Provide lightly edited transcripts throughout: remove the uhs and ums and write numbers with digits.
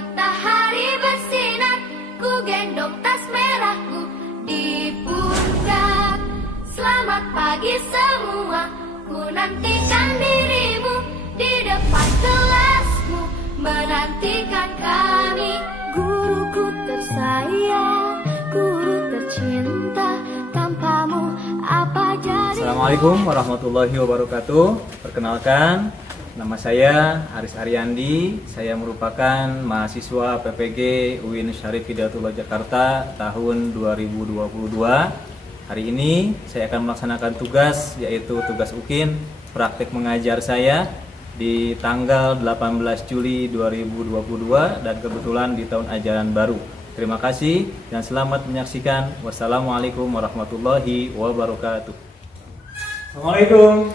Matahari bersinar, ku gendong tas merahku di pundak. Selamat pagi semua, ku nantikan dirimu di depan kelasmu, menantikan kami. Guruku tersayang, guru tercinta, tanpamu apa jadi. Assalamualaikum warahmatullahi wabarakatuh. Perkenalkan, nama saya Haris Aryandi. Saya merupakan mahasiswa PPG UIN Syarif Hidayatullah Jakarta tahun 2022. Hari ini saya akan melaksanakan tugas, yaitu tugas UKIN praktek mengajar saya di tanggal 18 Juli 2022 dan kebetulan di tahun ajaran baru. Terima kasih dan selamat menyaksikan. Wassalamualaikum warahmatullahi wabarakatuh. Assalamualaikum.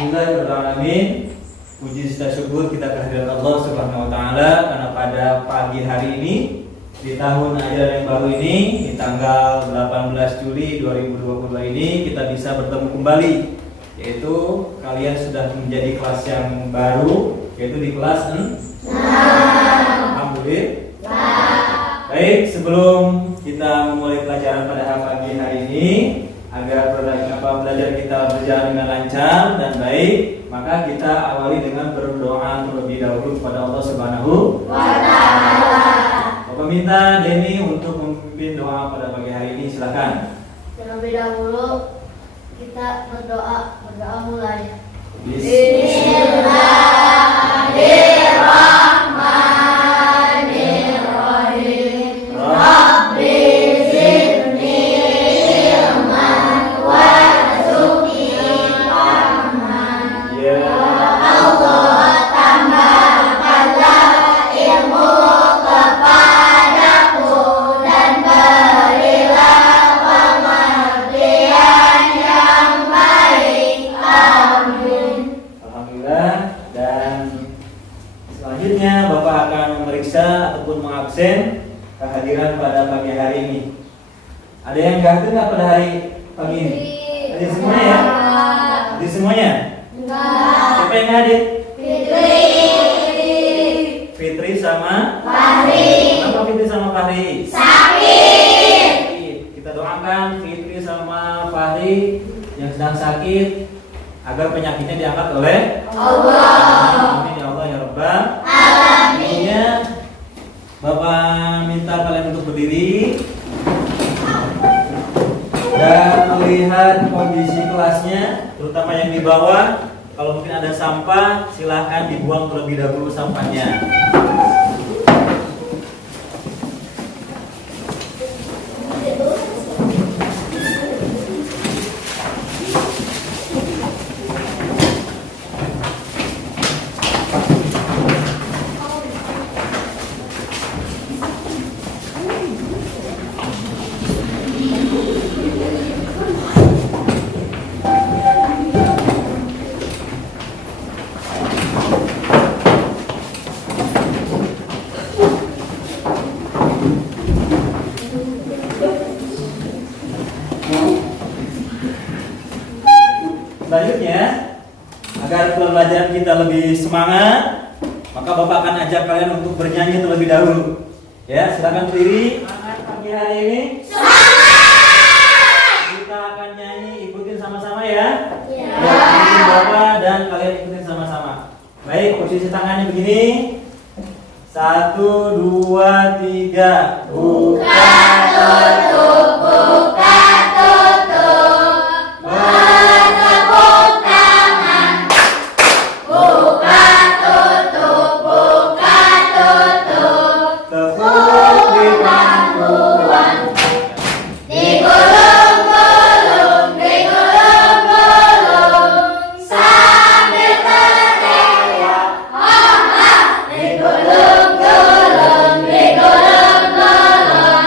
Alhamdulillahirrahmanirrahim. Puji serta syukur kita kehadirat Allah Subhanahu wa taala karena pada pagi hari ini di tahun ajaran yang baru ini di tanggal 18 Juli 2022 ini kita bisa bertemu kembali, yaitu kalian sudah menjadi kelas yang baru, yaitu di kelas 6. Alhamdulillah. Baik, sebelum kita memulai pelajaran pada pagi hari ini, agar belajar kita berjalan dengan lancar dan baik, maka kita awali dengan berdoa terlebih dahulu kepada Allah Subhanahu wa taala. Bapak minta Denny untuk memimpin doa pada pagi hari ini, silakan. Terlebih dahulu kita berdoa mulai. Bismillahirrahmanirrahim. Rabbi zidni ilman warzuqni fahman. Ya Allah, tambahkanlah ilmu kepadaku dan berilah pengertian yang baik. Amin. Alhamdulillah. Dan selanjutnya Bapak akan memeriksa ataupun mengabsen kehadiran pada pagi hari ini. Ada yang nggak hadir nggak pada hari pagi ini? Hadir semuanya ya? Hadir semuanya? Siapa yang hadir? Fitri sama Fahri. Kenapa Fitri sama Fahri? Sakit. Kita doakan Fitri sama Fahri yang sedang sakit agar penyakitnya diangkat oleh Allah. Amin ya Allah ya Rabbal Alamin. Alamin. Bapak minta kalian untuk berdiri dan melihat kondisi kelasnya, terutama yang di bawah. Kalau mungkin ada sampah, silahkan dibuang terlebih dahulu sampahnya. Selanjutnya, agar pembelajaran kita lebih semangat, maka Bapak akan ajak kalian untuk bernyanyi terlebih dahulu. Ya, silakan berdiri. Semangat pagi hari ini. Semangat. Kita akan nyanyi, ikutin sama-sama ya. Ya. Ikutin Bapak dan kalian ikutin sama-sama. Baik, posisi tangannya begini. 1, 2, 3. Buka tutup, buka tutup. Bertepuk tangan. Buka tutup, buka tutup. Tepuk di Pangkuan. Digulung-gulung, digulung-gulung. Sambil teriak, oh, digulung-gulung, digulung-gulung.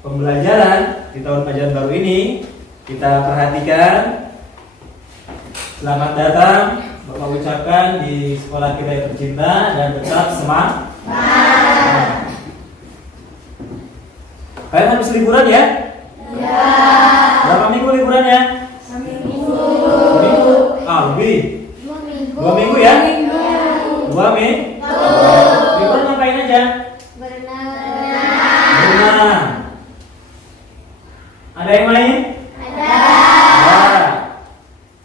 pembelajaran di tahun ajaran baru ini, kita perhatikan. Selamat datang, Bapak ucapkan di sekolah kita yang tercinta dan tetap semangat. Kalian habis liburan ya? Ya. Berapa minggu liburannya? Seminggu. Seminggu? Lebih. 2 minggu ya? 2 minggu. Liburan ngapain aja? Berenang. Ada yang main? Ada.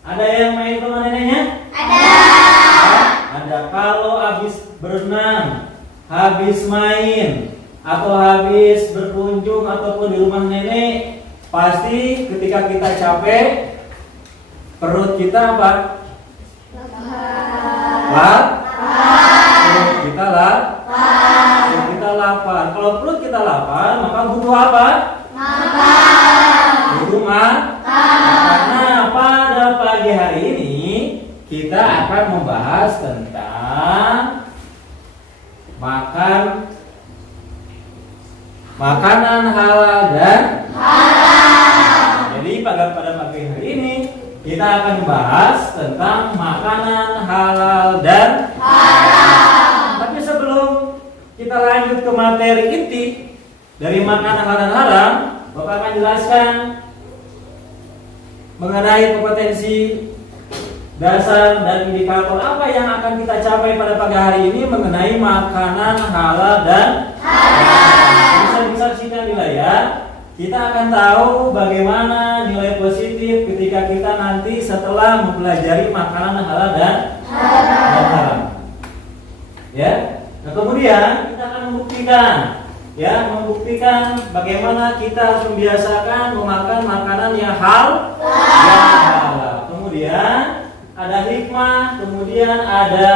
Ada yang main sama neneknya? Ada. Ada. Kalau habis berenang, habis main, atau habis berkunjung ataupun di rumah nenek, pasti ketika kita capek, perut kita apa? Perut kita lapar. Kalau perut kita lapar, maka butuh apa? Butuh makan. Nah, pada pagi hari ini kita akan membahas tentang makanan halal dan haram. Jadi pada pagi hari ini kita akan membahas tentang makanan halal dan haram. Tapi sebelum kita lanjut ke materi inti dari makanan halal dan haram, Bapak akan jelaskan mengenai kompetensi dasar dan indikator apa yang akan kita capai pada pagi hari ini mengenai makanan halal dan haram. Bisa singkat nilai ya. Kita akan tahu bagaimana nilai positif ketika kita nanti setelah mempelajari makanan halal dan haram. Ya. Nah, kemudian kita akan membuktikan bagaimana kita harus membiasakan memakan makanan yang halal. Kemudian ada hikmah, kemudian ada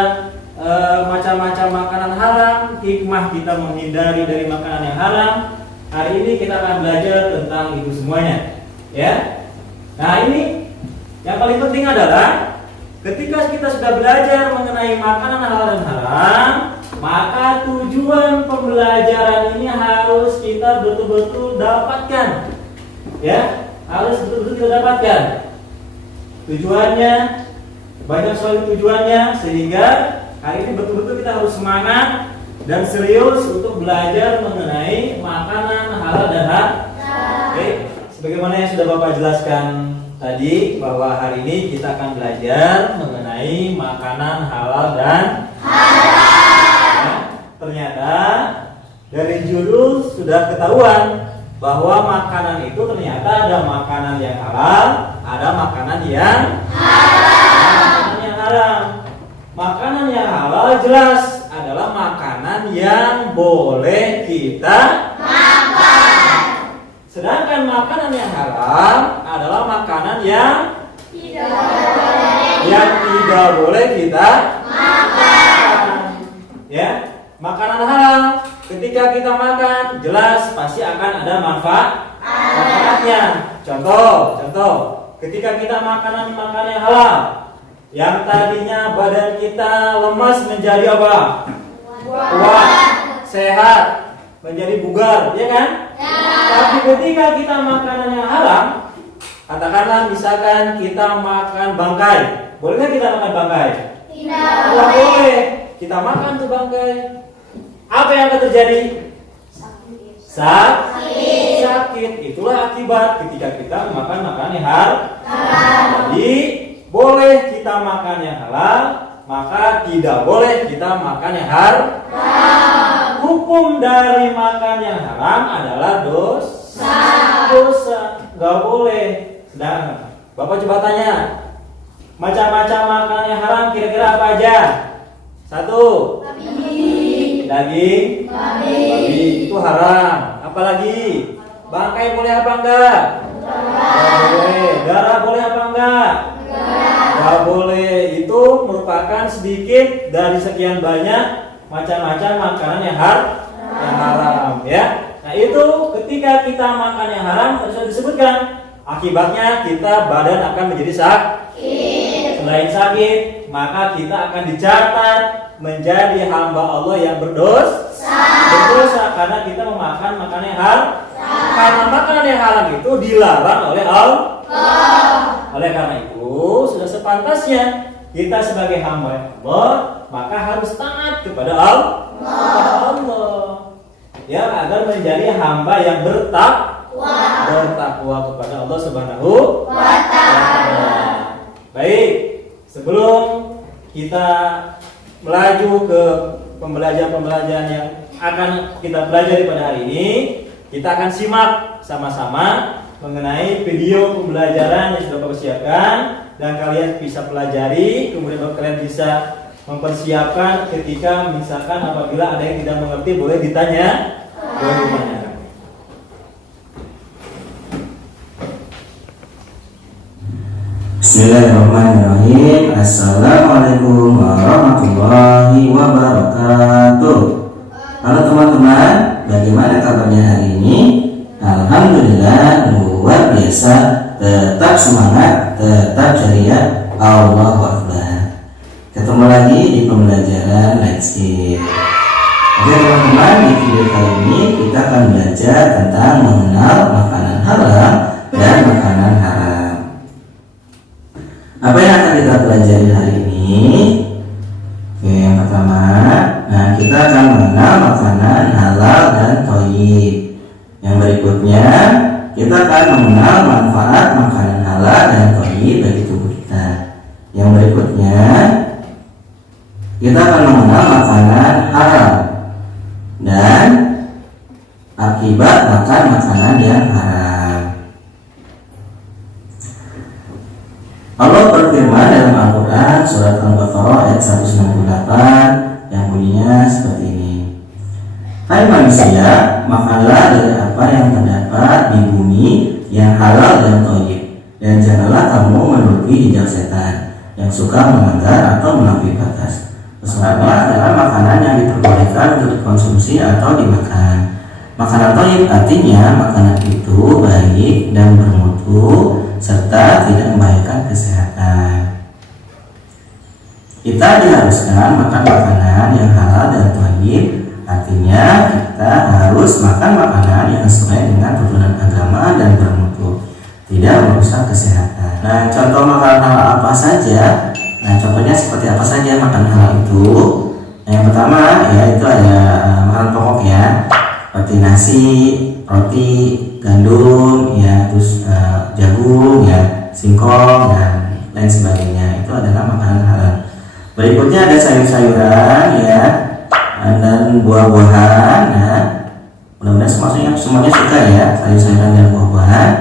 macam-macam makanan haram, hikmah kita menghindari dari makanan yang haram. Hari ini kita akan belajar tentang itu semuanya, ya. Nah, ini yang paling penting adalah ketika kita sudah belajar mengenai makanan halal dan haram, maka tujuan pembelajaran ini harus kita betul-betul dapatkan, ya. Harus betul-betul kita dapatkan. Tujuannya banyak sekali tujuannya, sehingga hari ini betul-betul kita harus semangat dan serius untuk belajar mengenai makanan halal dan haram. Oke, sebagaimana yang sudah Bapak jelaskan tadi, bahwa hari ini kita akan belajar mengenai makanan halal dan haram. Ya, ternyata dari judul sudah ketahuan bahwa makanan itu ternyata ada makanan yang halal, ada makanan yang haram. Makanan yang halal jelas adalah makanan yang boleh kita makan. Sedangkan makanan yang haram adalah makanan yang tidak boleh kita makan. Ya, makanan halal ketika kita makan jelas pasti akan ada manfaatnya. Contoh, ketika kita makanan yang halal, yang tadinya badan kita lemas menjadi apa? Kuat, sehat, menjadi bugar, ya kan? Tapi ketika kita makanan yang haram, katakanlah misalkan kita makan bangkai, bolehkah kita makan bangkai? Tidak boleh. Kita makan tuh bangkai, apa yang akan terjadi? Sakit. Itulah akibat ketika kita makan makanan yang haram. Jadi boleh kita makan yang halal, maka tidak boleh kita makan yang haram. Hukum dari makan yang haram adalah dosa. Gak boleh. Sedang Bapak coba tanya, macam-macam makanan yang haram kira-kira apa aja? 1. Daging. Babi itu haram. Apalagi? Bangkai boleh apa enggak? Boleh. Darah boleh apa enggak? Gak boleh. Itu merupakan sedikit dari sekian banyak macam-macam makanan yang haram, ya. Nah, itu ketika kita makan yang haram sudah disebutkan akibatnya kita badan akan menjadi sakit. Selain sakit, maka kita akan dicatat menjadi hamba Allah yang berdosa karena kita memakan makanan yang haram. karena makanan yang haram itu dilarang oleh Allah. Oleh karena itu sudah sepantasnya kita sebagai hamba Allah maka harus taat kepada Allah. Ya, agar menjadi hamba yang bertakwa kepada Allah Subhanahu wa Ta'ala. Baik, sebelum kita melaju ke pembelajaran yang akan kita pelajari pada hari ini, kita akan simak sama-sama mengenai video pembelajaran yang sudah kami siapkan dan kalian bisa pelajari, kemudian kalian bisa mempersiapkan ketika misalkan apabila ada yang tidak mengerti boleh ditanya. Bismillahirrahmanirrahim. Assalamualaikum warahmatullahi wabarakatuh. Halo teman-teman, bagaimana kabarnya hari ini? Alhamdulillah luar biasa, tetap semangat, tetap ceria. Allahu Akbar. Ketemu lagi di pembelajaran Let's Eat. Oke teman-teman, di video kali ini kita akan belajar tentang mengenal makanan halal dan makanan haram. Apa yang akan kita pelajari hari ini? Oke, yang pertama, kita akan mengenal makanan halal dan thayyib. Yang berikutnya, kita akan mengenal manfaat makanan halal dan thayyib bagi tubuh kita. Yang berikutnya, kita akan mengenal makanan haram dan akibat makan makanan yang haram. Allah berfirman dalam Al-Quran surat Al-Baqarah ayat 198 yang bunyinya seperti ini. Hai manusia, makanlah dari apa yang terdapat di bumi yang halal dan thayyib, dan janganlah kamu menuruti jejak setan yang suka melanggar atau melampaui batas. Sesungguhnya adalah makanan yang diperbolehkan untuk dikonsumsi atau dimakan. Makanan thayyib artinya makanan itu baik dan bermutu serta tidak membahayakan kesehatan. Kita diharuskan makan makanan yang halal dan thayyib, artinya kita harus makan makanan yang sesuai dengan tuntunan agama dan bermutu, tidak merusak kesehatan. Nah, contoh makanan halal apa saja? Nah, contohnya seperti apa saja makanan halal itu? Nah, yang pertama ya itu ada makanan pokok ya, seperti nasi, roti, gandum, ya, terus jagung, ya, singkong dan lain sebagainya. Itu adalah makanan halal. Berikutnya ada sayur-sayuran, ya, dan buah-buahan. Nah, mudah-mudahan semuanya suka ya sayur-sayuran dan buah-buahan.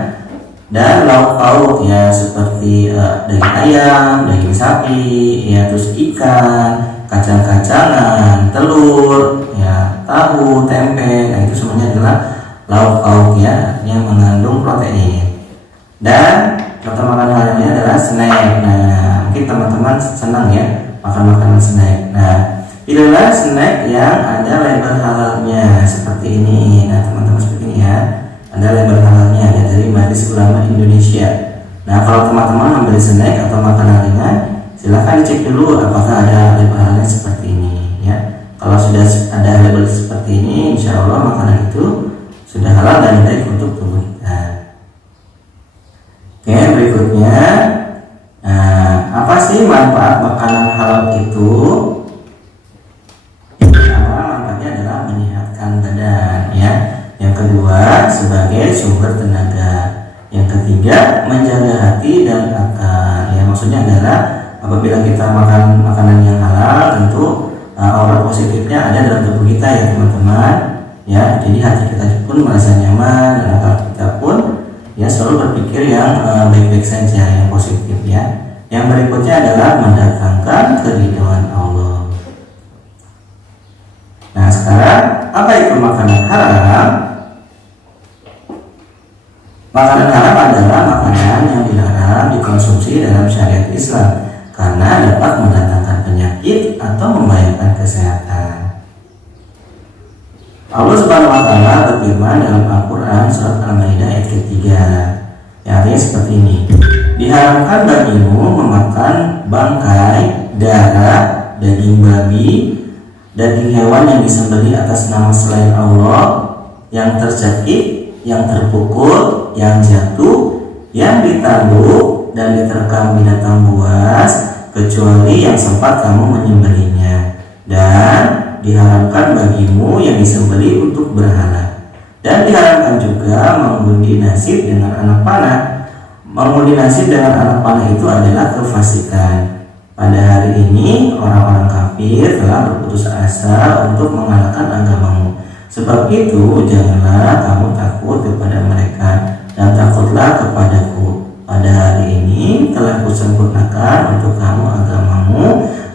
Dan lauk pauk ya seperti daging ayam, daging sapi, ya, terus ikan, kacang-kacangan, telur, ya, tahu, tempe. Nah, itu semuanya adalah lauk pauk ya yang mengandung protein. Dan contoh makanan lainnya adalah snack. Nah, mungkin teman-teman senang ya makan makanan snack. Nah, pilihlah snack yang ada label halalnya seperti ini. Nah, teman-teman seperti ini ya. Ada label halalnya ya, dari Majelis Ulama Indonesia. Nah, kalau teman-teman membeli snack atau makanan ringan, silahkan dicek dulu apakah ada label halalnya seperti ini ya. Kalau sudah ada label seperti ini, insya Allah makanan itu sudah halal dan baik untuk tubuh kita. Oke, berikutnya, apa sih manfaat makanan halal itu? Pertama, manfaatnya adalah menyehatkan badan ya. Yang kedua, sebagai sumber tenaga. Yang ketiga, menjaga hati dan akal. Ya, maksudnya adalah apabila kita makan makanan yang halal, tentu aura positifnya ada dalam tubuh kita ya teman-teman. Ya, jadi hati kita pun merasa nyaman dan akal kita pun ya selalu berpikir yang baik-baik saja, yang positif ya. Yang berikutnya adalah mendatangkan keridhaan Allah. Nah, sekarang apa itu makanan haram? Makanan haram adalah makanan yang dilarang dikonsumsi dalam syariat Islam karena dapat mendatangkan penyakit atau membahayakan kesehatan. Allah Subhanahu wa Ta'ala berfirman dalam Al-Quran surat Al-Maidah ayat ketiga, yang artinya seperti ini. Diharamkan bagimu memakan bangkai, darah, daging babi, daging hewan yang disembelih atas nama selain Allah yang tercekik yang terpukul, yang jatuh, yang ditanduk dan diterkam binatang buas, kecuali yang sempat kamu menyembelihnya, dan diharamkan bagimu yang disembelih untuk berhala. Dan diharamkan juga mengundi nasib dengan anak panah. Mengundi nasib dengan anak panah itu adalah kefasikan. Pada hari ini orang-orang kafir telah berputus asa untuk mengalahkan agamamu. Sebab itu janganlah kamu takut kepada mereka, dan takutlah kepadaku. Pada hari ini telah kusempurnakan untuk kamu agamamu,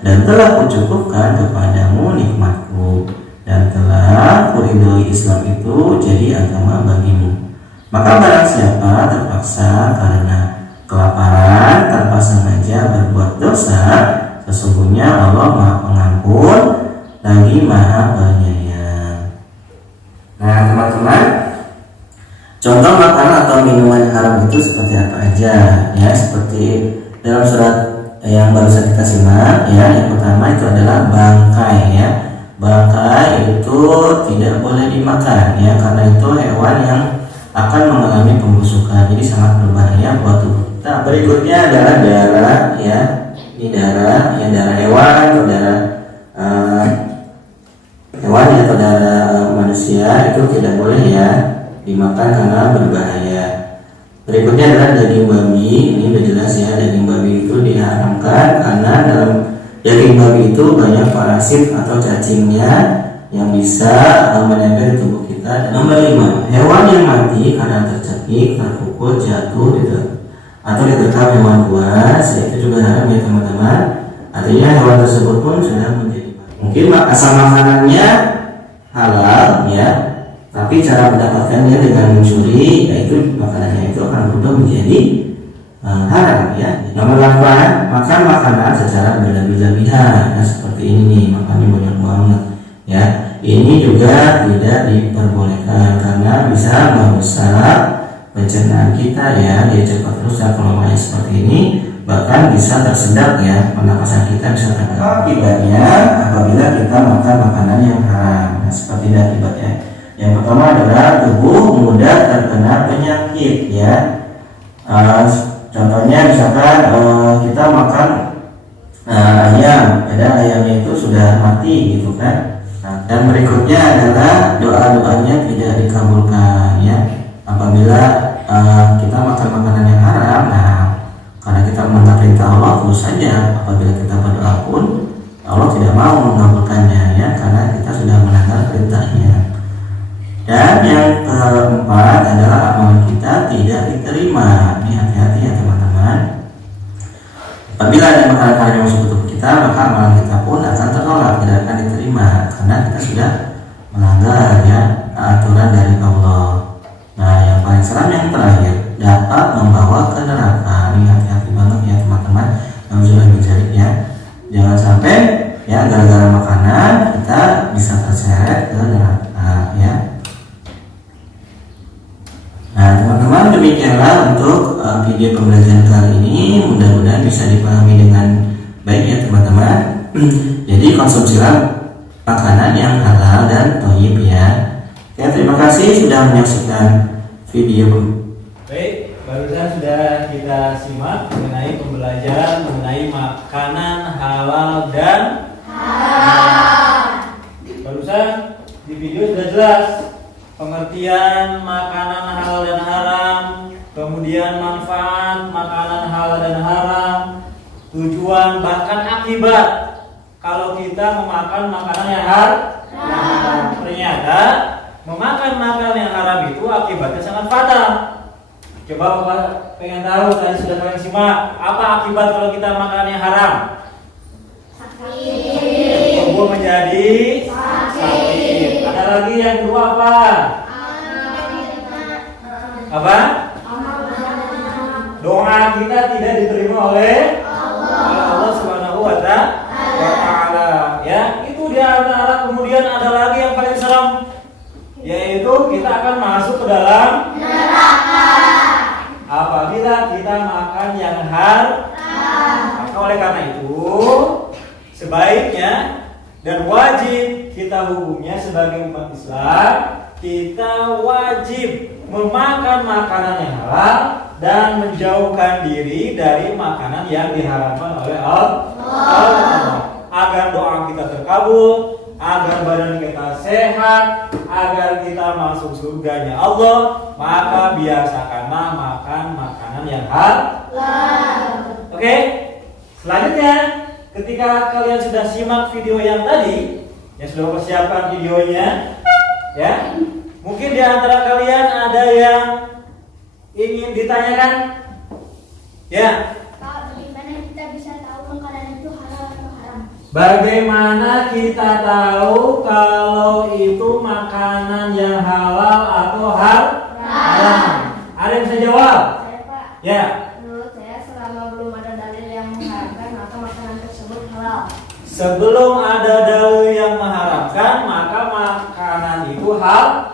dan telah kucukupkan kepadamu nikmatku, dan telah kuridhoi Islam itu jadi agama bagimu. Maka barang siapa terpaksa karena kelaparan tanpa sengaja berbuat dosa, sesungguhnya Allah Maha Pengampun lagi Maha Penyayang. Nah teman-teman, contoh makanan atau minuman haram itu seperti apa aja ya? Seperti dalam surat yang baru saja kita simak ya, yang pertama itu adalah bangkai ya. Bangkai itu tidak boleh dimakan ya, karena itu hewan yang akan mengalami pembusukan, jadi sangat berbahaya buat tubuh kita. Berikutnya adalah darah ya, ini darah ya, darah hewan atau darah hewan ya, atau darah manusia itu tidak boleh ya dimakan karena berbahaya. Berikutnya adalah daging babi, ini sudah jelas ya, daging babi itu diharamkan karena dalam daging babi itu banyak parasit atau cacingnya yang bisa menempel di tubuh kita. Nomor 5, hewan yang mati karena tercekik, terpukul, jatuh gitu, atau diterkam hewan buas, itu juga haram ya teman-teman. Artinya hewan tersebut pun sudah menjadi, mungkin asal makanannya halal ya, tapi cara mendapatkannya dengan mencuri, yaitu makanannya itu akan berubah menjadi haram ya. Nomor 8, makan makanan secara berlebih-lebihan. Nah seperti ini nih, makannya banyak banget ya. Ini juga tidak diperbolehkan karena bisa merusak pencernaan kita ya, dia cepat rusak kalau makannya seperti ini, bahkan bisa tersendat ya, pernapasan kita bisa terganggu. Akibatnya apabila kita makan makanan yang haram, nah seperti ini akibatnya. Yang pertama adalah tubuh mudah terkena penyakit ya. Contohnya misalkan kita makan ayam, ada ayamnya itu sudah mati gitu kan. Dan berikutnya adalah doa-doanya tidak dikabulkan ya. Apabila kita makan makanan yang haram, nah karena kita melanggar perintah Allah, tentu saja apabila kita berdoa pun Allah tidak mau mengabulkannya ya, karena kita sudah melanggar perintahnya. Dan yang keempat adalah amalan kita tidak diterima. Ini hati-hati ya teman-teman. Apabila ada makanan haram yang masuk ke tubuh kita, maka amalan kita pun akan tertolak, tidak akan diterima, karena kita sudah melanggar ya aturan dari Allah. Nah yang paling seram yang terakhir, dapat membawa ke neraka. Ini hati-hati banget ya teman-teman yang sudah mencari ya. Jangan sampai ya gara-gara makanan kita bisa terseret ke neraka ya. Nah teman-teman, demikianlah untuk video pembelajaran kali ini. Mudah-mudahan bisa dipahami dengan baik ya teman-teman. Jadi konsumsilah makanan yang halal dan thayyib ya. Oke, terima kasih sudah menyaksikan video. Baik, barusan sudah kita simak mengenai pembelajaran mengenai makanan halal dan haram. Barusan di video sudah jelas pengertian makanan halal dan haram, kemudian manfaat makanan halal dan haram, tujuan bahkan akibat kalau kita memakan makanan yang haram. Ternyata memakan makanan yang haram itu akibatnya sangat fatal. Coba Bapak pengen tahu, tadi sudah kalian simak, apa akibat kalau kita makan yang haram? Sakit. Tubuh menjadi sakit. Ada lagi yang kedua apa? Apa? Doa kita tidak diterima oleh Allah Subhanahu wa Ta'ala. Ya, itu di antara. Kemudian ada lagi yang paling serem, yaitu kita akan masuk ke dalam neraka apabila kita makan yang haram. Maka oleh karena itu sebaiknya dan wajib kita hukumnya sebagai umat Islam, kita wajib memakan makanan yang halal dan menjauhkan diri dari makanan yang diharamkan oleh Allah. Agar doa kita terkabul, agar badan kita sehat, agar kita masuk surganya Allah, maka biasakanlah makan makanan yang halal. Oke? Selanjutnya, ketika kalian sudah simak video yang tadi, yang sudah persiapkan videonya, ya, mungkin di antara kalian ada yang ingin ditanyakan, ya. Bagaimana kita bisa tahu makanan itu halal atau haram? Bagaimana kita tahu kalau itu makanan yang halal atau haram? Ada yang bisa jawab? Saya, Pak. Ya. Menurut saya selama belum ada dalil yang mengharamkan maka makanan tersebut halal. Sebelum ada dalil yang mengharamkan, maka makanan itu halal.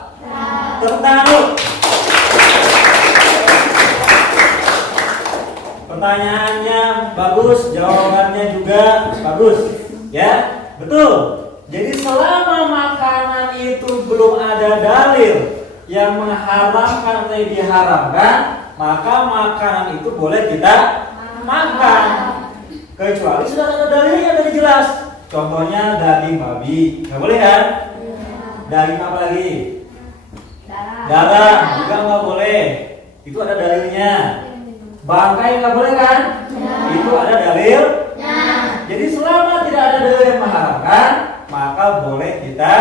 Tepuk tangan dulu. Pertanyaannya bagus, jawabannya juga bagus. Ya, betul. Jadi selama makanan itu belum ada dalil yang mengharamkan atau diharamkan, maka makanan itu boleh kita makan. Kecuali sudah ada dalilnya dari jelas. Contohnya daging babi, nggak boleh kan? Daging apa lagi? Darah juga nggak boleh. Itu ada dalilnya. Bangkai nggak boleh kan? Itu ada dalil. Jadi selama tidak ada dalil yang mengharamkan, maka boleh kita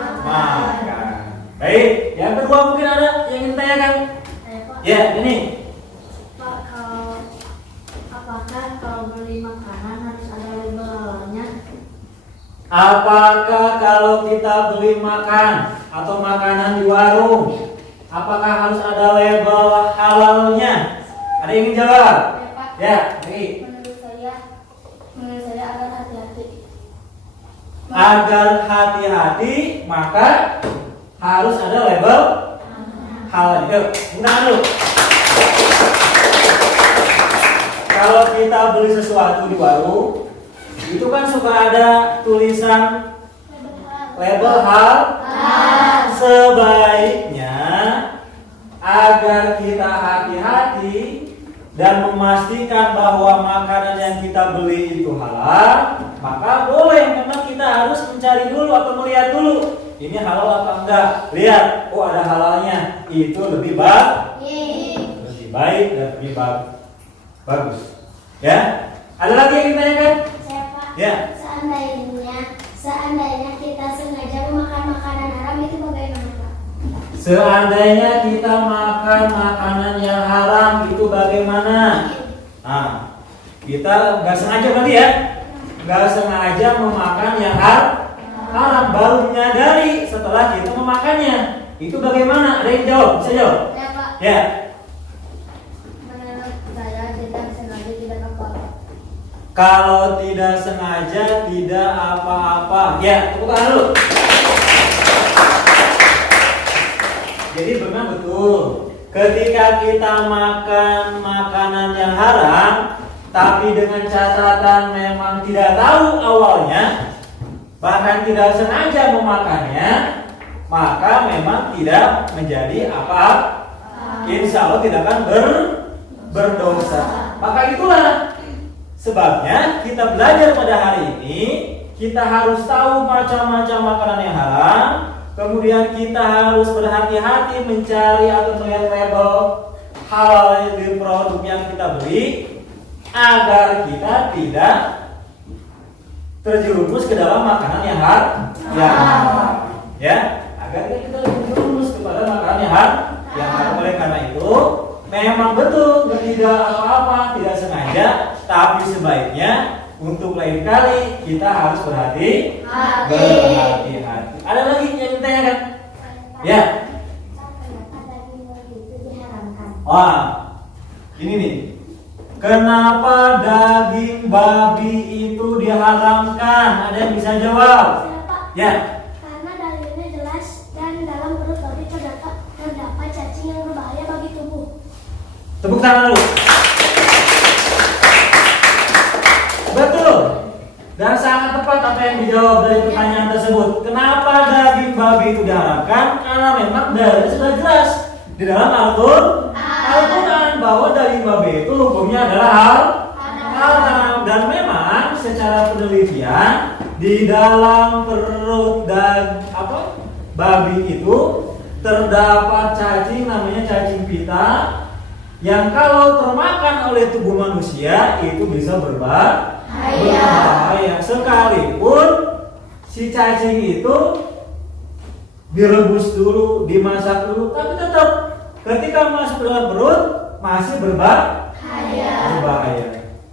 makan. Baik, yang kedua mungkin ada yang ingin tanyakan? Ya, ini. Pak, apakah kalau beli makanan harus ada label halalnya? Apakah kalau kita beli makan atau makanan di warung, apakah harus ada label halalnya? Ada yang ingin jawab? Ya, Pak. Ya, ini. Menurut saya agar hati-hati. Agar hati-hati, maka harus ada label halal. Yuk, bentar dulu. Kalau kita beli sesuatu di warung, itu kan suka ada tulisan label halal. Sebaiknya agar kita hati-hati dan memastikan bahwa makanan yang kita beli itu halal, maka boleh, memang kita harus mencari dulu atau melihat dulu ini halal apa enggak. Lihat, oh ada halalnya, itu lebih baik dan lebih bagus. Ya, ada lagi yang ditanyakan? Saya, Pak. Ya. Seandainya kita sengaja memakan makanan haram itu bagaimana, Pak? Seandainya kita makan makanan yang haram itu bagaimana? Nah, kita nggak sengaja berarti ya, nggak sengaja memakan yang haram, baru menyadari setelah kita memakannya. Itu bagaimana? Ada yang jawab? Bisa jawab? Ya, Pak. Ya. Menurut saya tidak sengaja tidak apa-apa. Kalau tidak sengaja tidak apa-apa. Ya, tepuk tangan dulu. Jadi benar betul. Ketika kita makan makanan yang haram, tapi dengan catatan memang tidak tahu awalnya, bahkan tidak sengaja memakannya, maka memang tidak menjadi apa-apa. Insya Allah tidak akan berdosa. Maka itulah sebabnya kita belajar pada hari ini, kita harus tahu macam-macam makanan yang haram. Kemudian kita harus berhati-hati mencari atau melihat label halal di produk yang kita beli, agar kita tidak terjerumus ke dalam makanan yang haram. Ya, agar kita terjerumus kepada makanan yang haram. Oleh karena itu, memang betul tidak apa-apa, tidak sengaja, tapi sebaiknya untuk lain kali kita harus berhati-hati. Ada lagi yang ditanyakan? Ya. Kenapa daging babi itu diharamkan? Wah, ini nih. Kenapa daging babi itu diharamkan? Ada yang bisa jawab? Siapa? Ya. Karena dalilnya jelas dan dalam perut babi terdapat cacing yang berbahaya bagi tubuh. Tepuk tangan dulu. Betul. Dan sangat tepat apa yang dijawab dari pertanyaan tersebut. Kenapa daging babi itu diharamkan? Karena memang dalilnya sudah jelas. Di dalam Al-Quran bahwa daging babi itu hukumnya adalah haram. Dan memang secara penelitian di dalam perut dan babi itu terdapat cacing namanya cacing pita yang kalau termakan oleh tubuh manusia itu bisa berbahaya. Sekalipun si cacing itu direbus dulu, dimasak dulu, tapi tetap ketika masuk ke dalam perut masih berbahaya.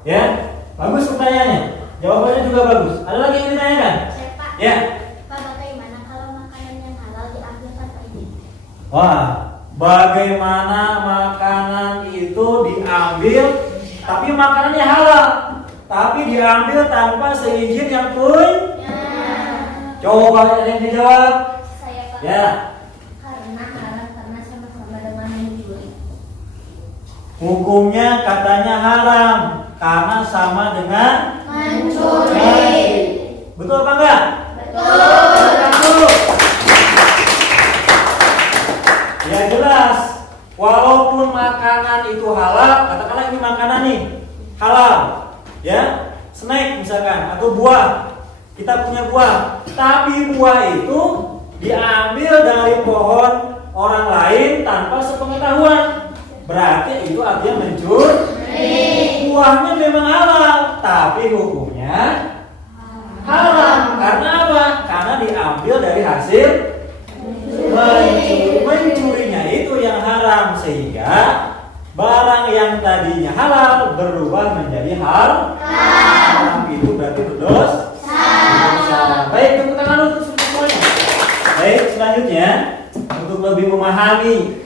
Ya, bagus pertanyaannya. Jawabannya juga bagus. Ada lagi yang ditanyakan? Saya, Pak. Ya. Pak, bagaimana kalau makanan yang halal diambil tanpa izin? Wah, bagaimana makanan itu diambil tapi makanannya halal, tapi diambil tanpa seizin yang punya? Coba ada yang dijawab. Saya, Pak. Ya. Karena haram, karena sama-sama dengan mencuri. Hukumnya katanya haram karena sama dengan Mencuri. Betul apa enggak? Betul. Ya jelas. Walaupun makanan itu halal, katakanlah ini makanan nih halal, ya, snack misalkan atau buah. Kita punya buah, tapi buah itu diambil dari pohon orang lain tanpa sepengetahuan. Berarti itu artinya mencuri. Buahnya memang halal, tapi hukumnya haram. Karena apa? Karena diambil dari hasil mencuri. Mencurinya itu yang haram, sehingga barang yang tadinya halal berubah menjadi haram. Itu berarti berdosa. Baik, tepuk tangan untuk semuanya. Baik, selanjutnya untuk lebih memahami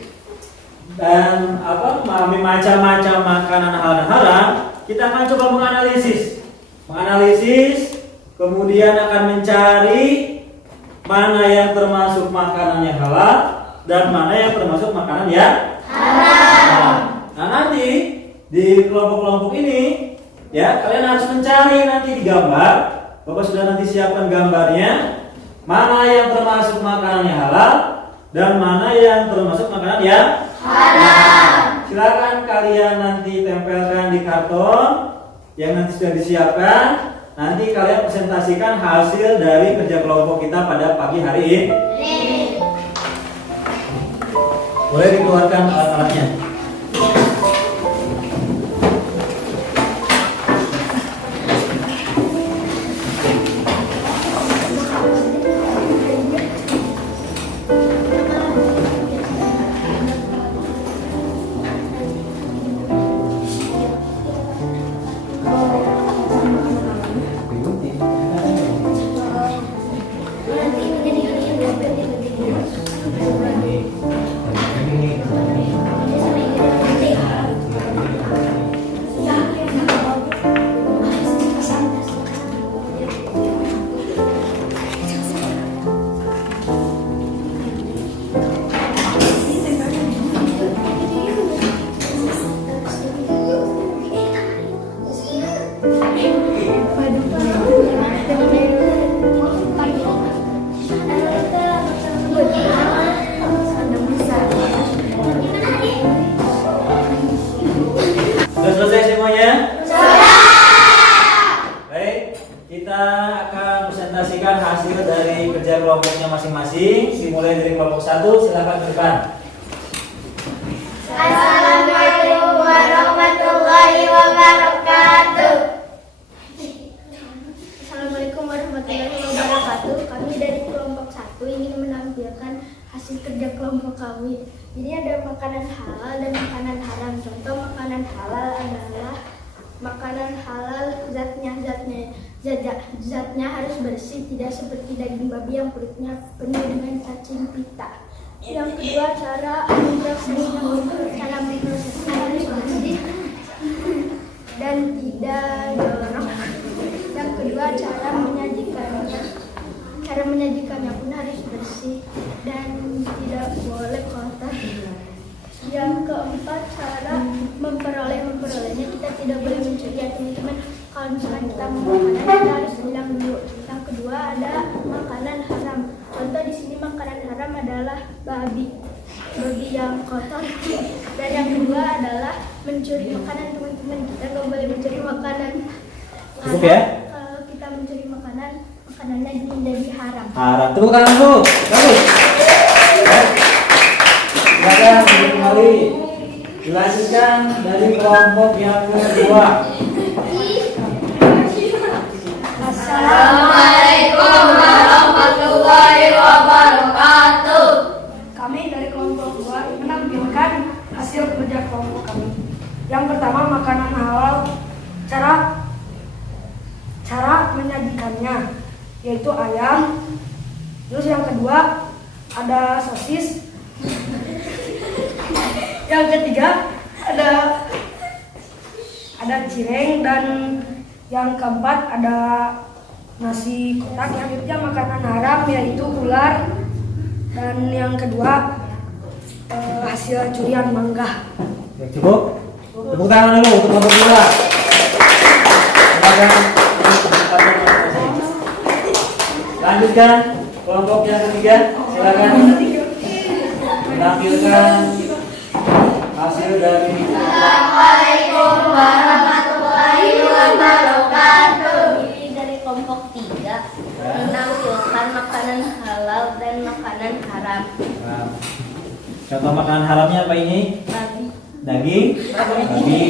dan memahami macam-macam makanan halal dan haram, kita akan coba menganalisis, kemudian akan mencari mana yang termasuk makanan yang halal dan mana yang termasuk makanan yang haram. Nah, nanti di kelompok-kelompok ini ya, kalian harus mencari nanti di gambar. Bapak sudah nanti siapkan gambarnya, mana yang termasuk makanan yang halal dan mana yang termasuk makanan yang haram. Silakan kalian nanti tempelkan di karton yang nanti sudah disiapkan. Nanti kalian presentasikan hasil dari kerja kelompok kita pada pagi hari ini. Boleh dikeluarkan alat-alatnya. Sudah selesai semuanya? Baik, kita akan presentasikan hasil dari kerja kelompoknya masing-masing. Dimulai dari kelompok 1, silakan ke depan. Assalamualaikum warahmatullahi wabarakatuh. Assalamualaikum warahmatullahi wabarakatuh. Kami dari kelompok 1 ingin menampilkan hasil kerja kelompok kami. Jadi ada makanan halal dan makanan haram. Contoh makanan halal adalah makanan halal zatnya harus bersih, tidak seperti daging babi yang kulitnya penuh dengan cacing pita. Yang kedua, cara memprosesnya harus bersih dan tidak jorok. Yang kedua, cara menyajikannya pun harus bersih dan tidak boleh kotor. Yang keempat, cara memperolehnya kita tidak boleh mencuri ya teman-teman. Kalau misalkan kita mau makanan kita harus bilang dulu. Yang kedua ada makanan haram. Contoh di sini makanan haram adalah babi. bagi yang kotor. Dan yang kedua adalah mencuri makanan teman-teman. Kita nggak boleh mencuri makanan. Cukup ya? Kalau kita mencuri makanan, makanannya menjadi haram. Haram. Tepuk tangan dulu. Bagus. Ya. Silakan duduk kembali. Dilanjutkan dari kelompok yang kedua. Assalamualaikum warahmatullahi wabarakatuh. Kami dari kelompok 2 menampilkan hasil kerja kelompok kami. Yang pertama, makanan halal, cara menyajikannya, yaitu ayam. Terus yang kedua ada sosis. Yang ketiga ada cireng, dan yang keempat ada nasi kotak. Yang ketiga makanan haram, yaitu ular. Dan yang kedua hasil curian mangga. Ya, cukup. Tepuk tangan dulu untuk kelompok kedua. Silakan. Lanjutkan kelompok yang ketiga. Silakan menampilkan hasil dari. Assalamualaikum warahmatullahi wabarakatuh. Ini dari kelompok 3 menampilkan makanan halal dan makanan haram. Nah, contoh makanan haramnya apa ini? Babi. Daging, babi.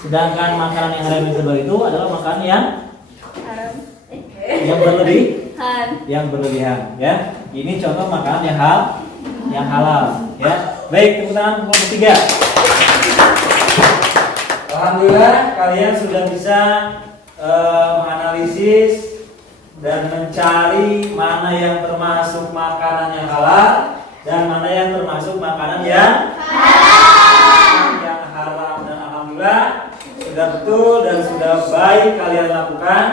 Sedangkan makanan yang haram yang kedua itu adalah makanan yang Haram. yang berlebihan, ya. Ini contoh makanan yang halal, ya. Baik, tepuk tangan kelompok 3. Alhamdulillah kalian sudah bisa menganalisis dan mencari mana yang termasuk makanan yang halal dan mana yang termasuk makanan yang haram. Dan alhamdulillah sudah betul dan sudah baik kalian lakukan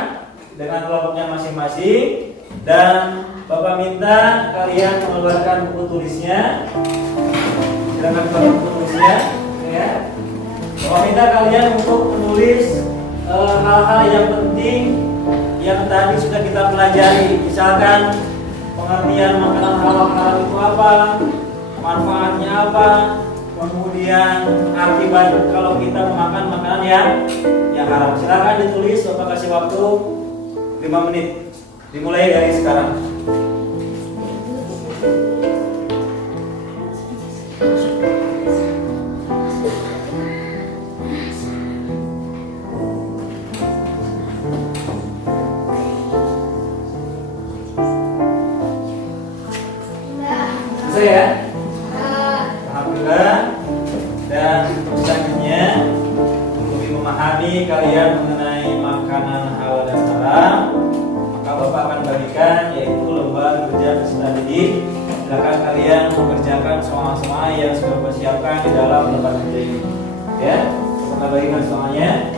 dengan kelompoknya masing-masing. Dan Bapak minta kalian mengeluarkan buku tulisnya. Silakan keluarkan buku tulisnya, ya. Bapak minta kalian untuk menulis hal-hal yang penting yang tadi sudah kita pelajari. Misalkan pengertian makanan halal itu apa, manfaatnya apa, kemudian akibat kalau kita memakan makanan yang haram. Silakan ditulis. Bapak kasih waktu 5 menit. Dimulai dari sekarang. Selesai ya? Alhamdulillah. Dan untuk selanjutnya, untuk lebih memahami kalian mengenai makanan halal dan haram, maka Bapak akan bagikan yaitu lembar kerja peserta didik. Silakan kalian mengerjakan soal-soal yang sudah Bapak siapkan di dalam lembar kerja ini. Ya, Bapak bagikan soalnya.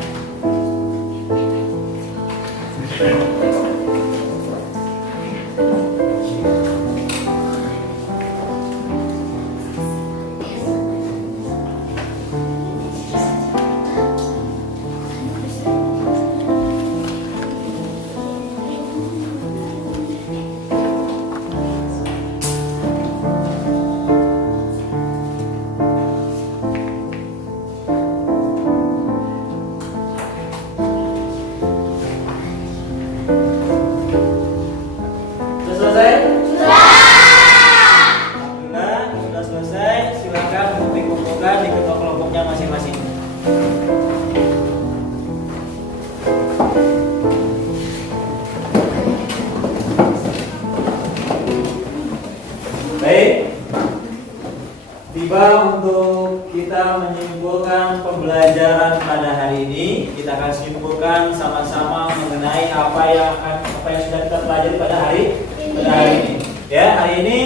Baik, tiba untuk kita menyimpulkan pembelajaran pada hari ini. Kita akan simpulkan sama-sama mengenai apa yang sudah kita pelajari pada hari ini. Ya, hari ini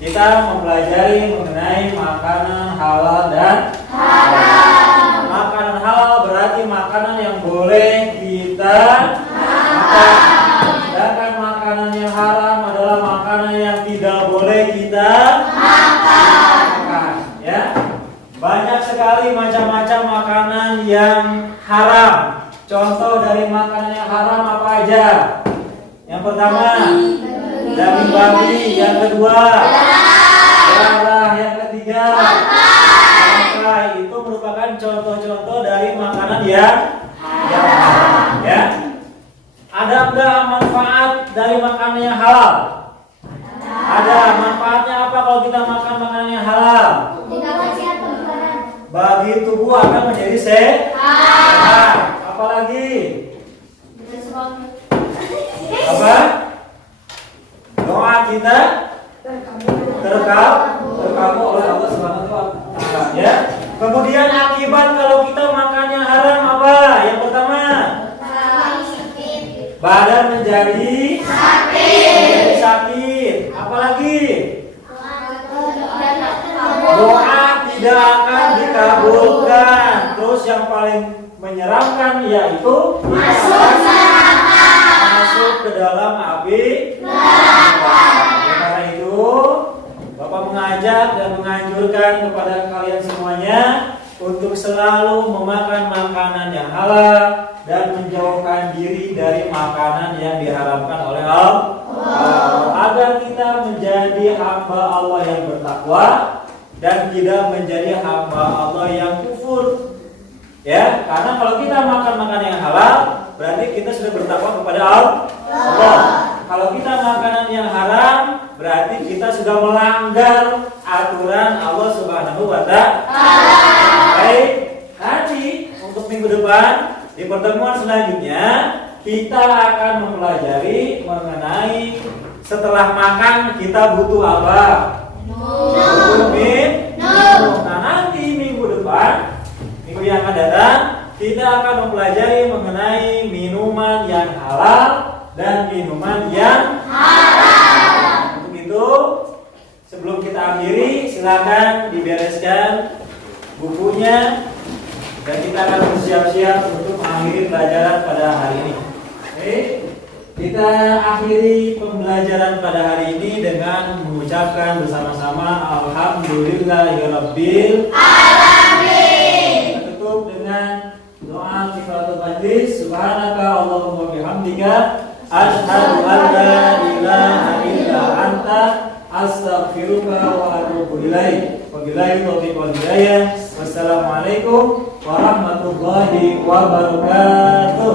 kita mempelajari mengenai makanan halal dan haram. Makanan halal berarti makanan yang boleh kita makan. Sedangkan makanan yang haram adalah makanan yang tidak boleh kita makan. Ya, banyak sekali macam-macam makanan yang haram. Contoh dari makanan yang haram apa aja? Yang pertama, daging babi. Yang kedua, darah. Yang ketiga, ketiga? Bangkai. Itu merupakan contoh-contoh dari makanan yang haram, ya. Ada enggak manfaat dari makanan yang halal? Ada. Manfaatnya apa kalau kita makan makanan yang halal? Bagi tubuh akan menjadi sehat. Apalagi? Apa? Doa kita terkabul oleh Allah Subhanahu wa Ta'ala, ya. Kemudian akibat kalau kita makan yang haram apa? Yang pertama, badan menjadi sakit. Apalagi? Doa tidak akan dikabulkan. Terus yang paling menyeramkan yaitu masuk ke dalam api neraka. Karena itu Bapak mengajak dan menganjurkan kepada kalian semuanya untuk selalu memakan makanan yang halal dan menjauhkan diri dari makanan yang diharamkan oleh Allah, agar kita menjadi hamba Allah yang bertakwa dan tidak menjadi hamba Allah yang kufur. Ya, karena kalau kita makan makanan yang halal, berarti kita sudah bertakwa kepada Allah. Kalau kita makanan yang haram, berarti kita sudah melanggar aturan Allah Subhanahu wa Ta'ala. Baik, nanti untuk minggu depan di pertemuan selanjutnya kita akan mempelajari mengenai setelah makan kita butuh apa? Minum. Nah, nanti minggu depan, minggu yang akan datang, kita akan mempelajari mengenai minuman yang halal dan minuman yang haram. Untuk itu, sebelum kita akhiri, silakan dibereskan bukunya dan kita akan bersiap-siap untuk mengakhiri pelajaran pada hari ini. Oke, kita akhiri pembelajaran pada hari ini dengan mengucapkan bersama-sama Alhamdulillahirabbil alamin. Kita tutup dengan doa kifaratul majlis. Subhanaka Allahumma bihamdika asyhadu an la ilaha illa anta astaghfiruka wa atubu ilaik. Wabillahi taufiq wal hidayah. Wassalamualaikum warahmatullahi wabarakatuh.